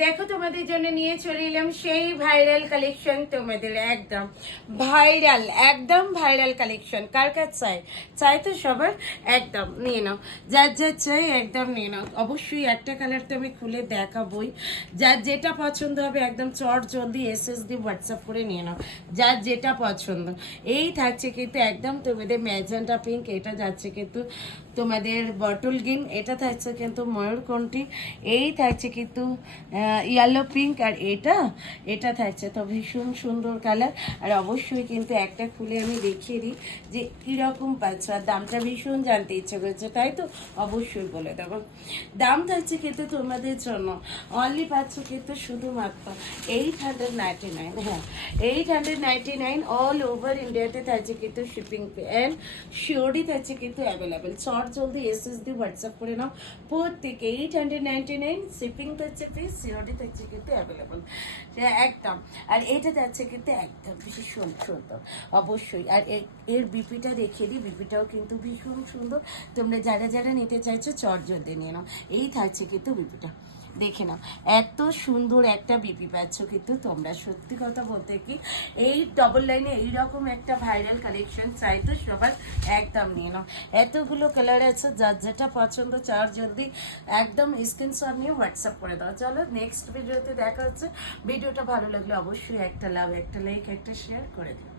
দেখো তোমাদের জন্য নিয়ে চলে এলাম সেই ভাইরাল কালেকশন, তোমাদের একদম ভাইরাল কালেকশন। কার কাছে চাই? চাই তো সবার। একদম নিয়ে নাও, যার যার চাই একদম নিয়ে নাও। অবশ্যই একটা কালার তো আমি খুলে দেখাবই, যার যেটা পছন্দ হবে একদম চট জলদি এসএসডি হোয়াটসঅ্যাপ করে নিয়ে নাও, যার যেটা পছন্দ। এই থাকছে কিন্তু একদম তোমাদের ম্যাজেন্টা পিঙ্ক, এটা যাচ্ছে কিন্তু তোমাদের বটল গ্রিন, এটা থাকছে কিন্তু ময়ূরকণ্ঠী, এই থাকছে কিন্তু ইয়েলো পিঙ্ক, আর এটা থাকছে তো ভীষণ সুন্দর কালার। আর অবশ্যই কিন্তু একটা খুলে আমি দেখিয়ে দিই যে কীরকম পাচ্ছ, আর দামটা ভীষণ জানতে ইচ্ছে করছে, তাই তো অবশ্যই বলে দেবো। দাম থাকছে কিন্তু তোমাদের জন্য অনলি পাচ্ছ কিন্তু শুধুমাত্র 899। হ্যাঁ, 899 অল ওভার ইন্ডিয়াতে থাকছে কিন্তু শিপিং অ্যান্ড শিওরই থাকছে কিন্তু অ্যাভেলেবেল। চট জলদি এসএসডি হোয়াটসঅ্যাপ করে নাও প্রত্যেকে। 899 শিপিং থাকছে ফ্রি, সিওডি থাকছে কিন্তু অ্যাভেলেবল একদম। আর এটা যাচ্ছে কিন্তু একদম ভীষণ সুন্দর অবশ্যই। আর এর বিপিটা দেখিয়ে দিই, বিপিটাও কিন্তু ভীষণ সুন্দর। তোমরা যারা যারা নিতে চাইছো চট জলদি নিয়ে নাও। এই থাকছে কিন্তু বিপিটা, দেখে নাও এত সুন্দর একটা বিপি পাচ্ছ কিন্তু তোমরা। সত্যি কথা বলতে কি, এই ডবল লাইনে এইরকম একটা ভাইরাল কালেকশন চাই তো সবার, একদম নিয়ে নাও। এতগুলো কালার আছে, যার যেটা পছন্দ চার জলদি একদম স্ক্রিনশট নিয়ে হোয়াটসঅ্যাপ করে দাও। চলো নেক্সট ভিডিওতে দেখা হচ্ছে। ভিডিওটা ভালো লাগলে অবশ্যই একটা লাভ, একটা লাইক, একটা শেয়ার করে দিও।